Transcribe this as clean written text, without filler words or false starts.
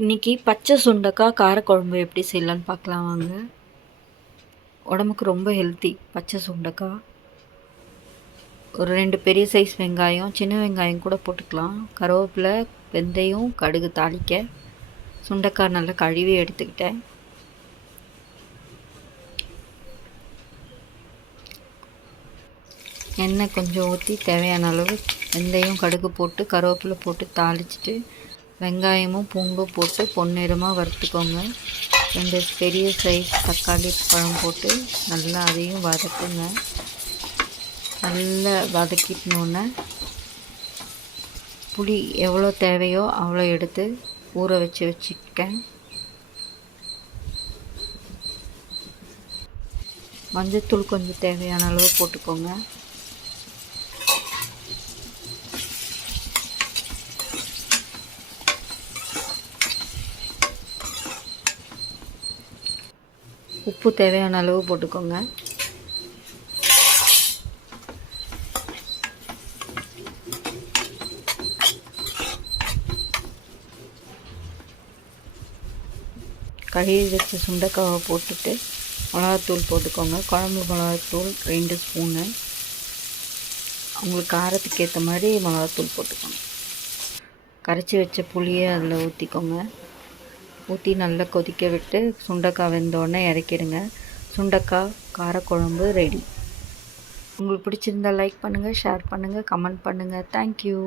இன்றைக்கி பச்சை சுண்டைக்காய் காரக்குழம்பு எப்படி செய்யலான்னு பார்க்கலாம் வாங்க. உடம்புக்கு ரொம்ப ஹெல்த்தி பச்சை சுண்டைக்காய். ஒரு 2 பெரிய சைஸ் வெங்காயம், சின்ன வெங்காயம் கூட போட்டுக்கலாம். கருவேப்பிலை, வெந்தயம், கடுகு தாளிக்க. சுண்டைக்காய் நல்லா கழுவி எடுத்துக்கிட்டேன். எண்ணெய் கொஞ்சம் ஊற்றி தேவையான அளவு வெந்தயம், கடுகு போட்டு கருவேப்பிலை போட்டு தாளிச்சிட்டு வெங்காயமும் பூண்டும் போட்டு பொன்னிறமாக வறுத்துக்கோங்க. 2 பெரிய சைஸ் தக்காளி பழம் போட்டு நல்லா அதையும் வதக்குங்க. நல்லா வதக்கிட்டோன்னே புளி எவ்வளோ தேவையோ அவ்வளோ எடுத்து ஊற வச்சுருக்கேன். மஞ்சத்தூள் கொஞ்சம் தேவையான அளவு போட்டுக்கோங்க. உப்பு தேவையான அளவு போட்டுக்கோங்க. கழுவி வச்ச சுண்டைக்காவை போட்டுட்டு மிளகாத்தூள் போட்டுக்கோங்க. குழம்பு மிளகாத்தூள் 2 ஸ்பூனு. உங்களுக்கு காரத்துக்கு ஏற்ற மாதிரி மிளகாத்தூள் போட்டுக்கோங்க. கரைச்சி வச்ச புளியை அதில் ஊற்றிக்கோங்க. ஊற்றி நல்லா கொதிக்க விட்டு சுண்டைக்காய் வெந்தோடனே இறக்கிடுங்க. சுண்டைக்காய் காரக்குழம்பு ரெடி. உங்களுக்கு பிடிச்சிருந்தால் லைக் பண்ணுங்கள், ஷேர் பண்ணுங்கள், கமெண்ட் பண்ணுங்கள். தேங்க்யூ.